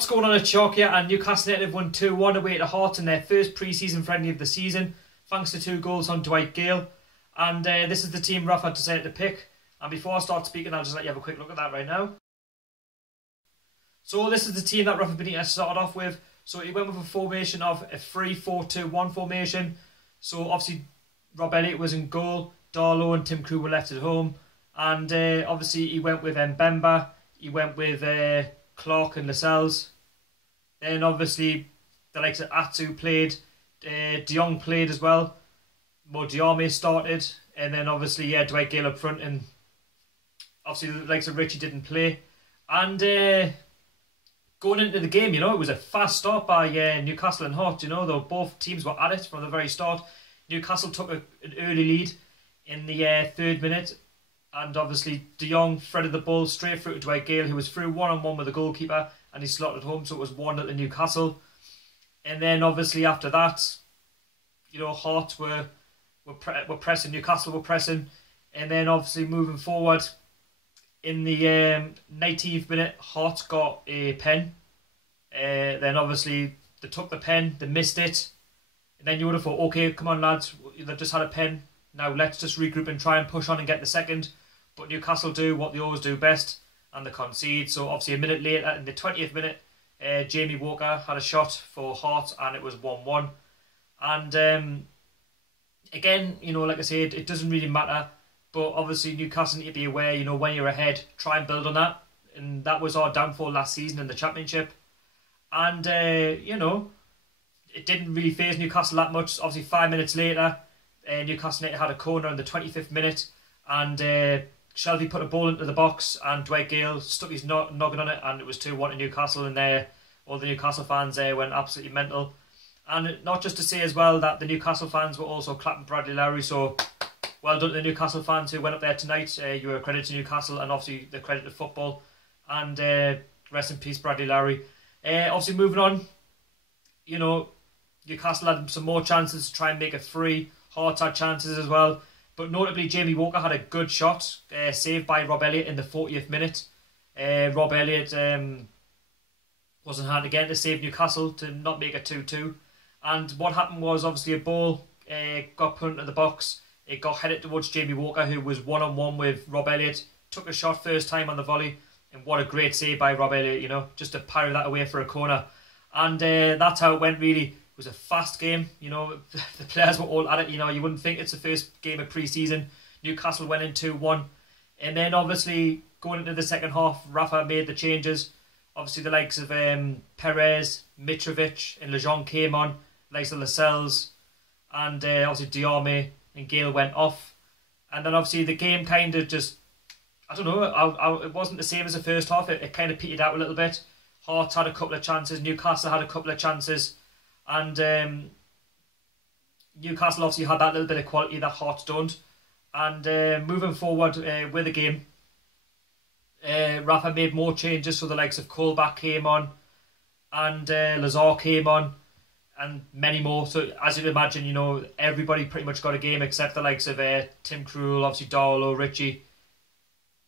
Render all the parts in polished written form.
What's going on at Chalk here? And Newcastle United won 2-1 away to Hearts in their first pre-season friendly of the season, thanks to 2 goals on Dwight Gayle. And this is the team Rafa had decided to pick. And before I start speaking, I'll just let you have a quick look at that right now. So this is the team that Rafa Benitez started off with. So he went with a formation of a 3-4-2-1 formation. So obviously Rob Elliott was in goal, Darlow and Tim Krul were left at home. And obviously he went with Mbemba, he went with Clark and Lascelles. Then obviously the likes of Atsu played, De Jong played as well. Mo Diarmé started, and then obviously Dwight Gayle up front, and obviously the likes of Richie didn't play. And going into the game, it was a fast start by Newcastle and Hearts. Though both teams were at it from the very start. Newcastle took an early lead in the 3rd minute. And obviously De Jong threaded the ball straight through to Dwight Gayle, who was through one-on-one with the goalkeeper, and he slotted home, so it was 1-0 to Newcastle. And then obviously after that, Hearts were pressing, Newcastle were pressing, and then obviously moving forward in the 19th minute, Hearts got a pen. Then obviously they took the pen, they missed it, and then you would have thought, okay, come on lads, they've just had a pen, now let's just regroup and try and push on and get the second. But Newcastle do what they always do best, and they concede. So obviously a minute later, in the 20th minute, Jamie Walker had a shot for Hearts, and it was 1-1. And again, like I said, it doesn't really matter. But obviously Newcastle need to be aware, when you're ahead, try and build on that. And that was our downfall last season in the Championship. And, it didn't really faze Newcastle that much. Obviously 5 minutes later, Newcastle United had a corner in the 25th minute, and Shelby put a ball into the box, and Dwight Gayle stuck his noggin on it, and it was 2-1 to Newcastle, and all the Newcastle fans went absolutely mental. And not just to say as well that the Newcastle fans were also clapping Bradley Lowry, so well done to the Newcastle fans who went up there tonight. You were a credit to Newcastle, and obviously the credit to football, and rest in peace Bradley Lowry. Obviously moving on, Newcastle had some more chances to try and make it 3. Hearts had chances as well, but notably Jamie Walker had a good shot, saved by Rob Elliott in the 40th minute. Rob Elliott wasn't hard again to save Newcastle to not make it 2-2. And what happened was obviously a ball got put into the box. It got headed towards Jamie Walker, who was one-on-one with Rob Elliott. Took a shot first time on the volley, and what a great save by Rob Elliott, just to parry that away for a corner. And that's how it went really. It was a fast game, the players were all at it, you wouldn't think it's the first game of pre-season. Newcastle went in 2-1, and then obviously going into the second half, Rafa made the changes. Obviously the likes of Perez, Mitrovic and Lejeune came on, likes of Lascelles, and obviously Diarmé and Gayle went off. And then obviously the game kind of just, I don't know, it wasn't the same as the first half, it kind of petered out a little bit. Hearts had a couple of chances, Newcastle had a couple of chances. And Newcastle obviously had that little bit of quality that Hearts don't. And moving forward with the game, Rafa made more changes. So the likes of Colback came on, and Lazar came on, and many more. So as you'd imagine, everybody pretty much got a game except the likes of Tim Krul, obviously Darlow, Richie.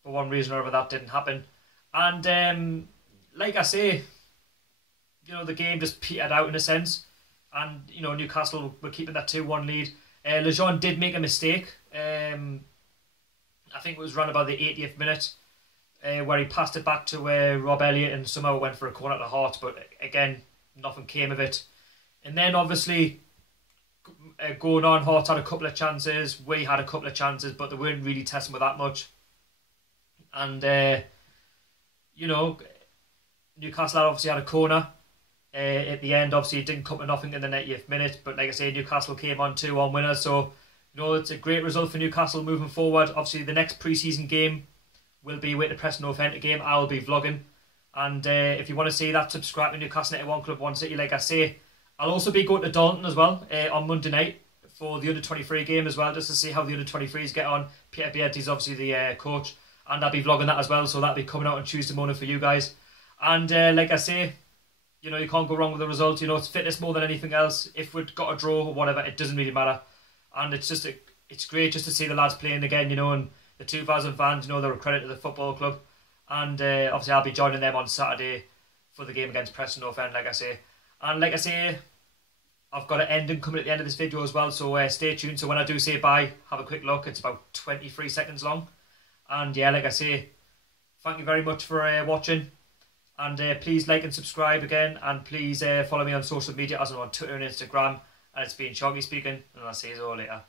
For one reason or other, that didn't happen. And like I say, the game just petered out in a sense. And, Newcastle were keeping that 2-1 lead. Lejeune did make a mistake. I think it was around about the 80th minute, where he passed it back to Rob Elliott, and somehow it went for a corner to Hearts. But again, nothing came of it. And then obviously, going on, Hearts had a couple of chances. We had a couple of chances, but they weren't really testing with that much. And, Newcastle obviously had a corner. At the end, obviously, it didn't come to nothing in the 90th minute. But like I say, Newcastle came on 2-1 winners. So, it's a great result for Newcastle moving forward. Obviously, the next pre-season game will be with the Preston North End game. I'll be vlogging. And if you want to see that, subscribe to Newcastle United 1 Club 1 City, like I say. I'll also be going to Dalton as well on Monday night for the under-23 game as well, just to see how the under-23s get on. Peter Beatty's obviously the coach. And I'll be vlogging that as well. So that'll be coming out on Tuesday morning for you guys. And like I say, you can't go wrong with the result. It's fitness more than anything else. If we'd got a draw or whatever, it doesn't really matter. And it's just it's great just to see the lads playing again, and the 2,000 fans, they're a credit to the football club. And obviously I'll be joining them on Saturday for the game against Preston North End, like I say. And like I say, I've got an ending coming at the end of this video as well, so stay tuned. So when I do say bye, have a quick look. It's about 23 seconds long. And yeah, like I say, thank you very much for watching. And please like and subscribe again. And please follow me on social media, as I'm on Twitter and Instagram. And it's been Shoggy speaking, and I'll see you all later.